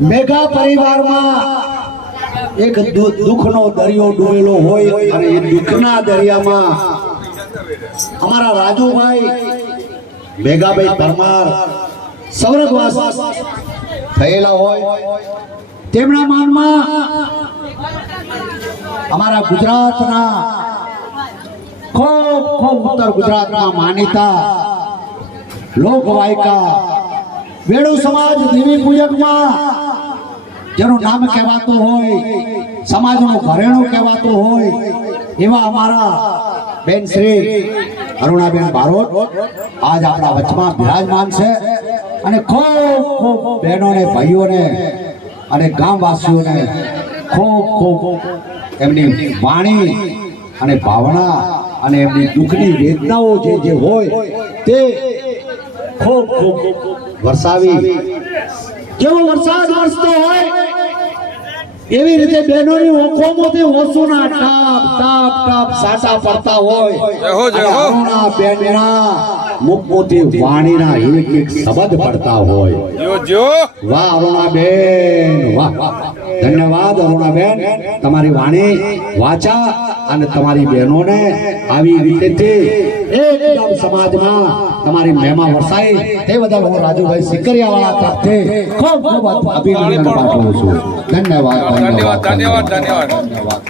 મેઘા પરિવારમાં એક દુઃખનો દરિયો ડૂબેલો હોય અને એ દુઃખના દરિયામાં અમારા રાજુભાઈ, મેઘાભાઈ પરમાર સ્વર્ગવાસ થયેલા હોય. તેમના માનમાં અમારા ગુજરાતના ખૂબ ખૂબ ઉત્તર ગુજરાતના માનીતા લોકવાયકા, વેણુ સમાજ દેવી પૂજકમાં જેનું નામ કહેવાતું હોય, સમાજનું ઘરેણું કહેવાતું હોય, એવા અમારા બેન શ્રી અરુણાબેન બારોટ આજ આપણા વચમાં બિરાજમાન છે અને ખૂબ ખૂબ બહેનોને, ભાઈઓને અને ગામવાસીઓને ખૂબ ખૂબ એમની વાણી અને ભાવના અને એમની દુઃખની વેદનાઓ જે જે હોય તે ખૂબ ખૂબ વરસાવી. જેવો વરસાદ વરસતો હોય એવી રીતે બહેનોની ઓખોમાંથી ઓછુના ટાપ ટાપ ટાપ સાટા પડતા હોય. અરુણા બેનના મુખમાંથી વાણીના એક એક શબ્દ પડતા હોય. જો જો વાહ અરુણાબેન વાહ. ધન્યવાદ અરુણા બેન. તમારી વાણી વાચા અને તમારી બહેનોને આવી રીતે એકદમ સમાજમાં તમારી મહેમા વરસાય તે બધા હું રાજુભાઈ સિકરિયાવાળા તરફથી ખૂબ ખૂબ અભિનંદન પાઠવું છું. ધન્યવાદ ધન્યવાદ ધન્યવાદ ધન્યવાદ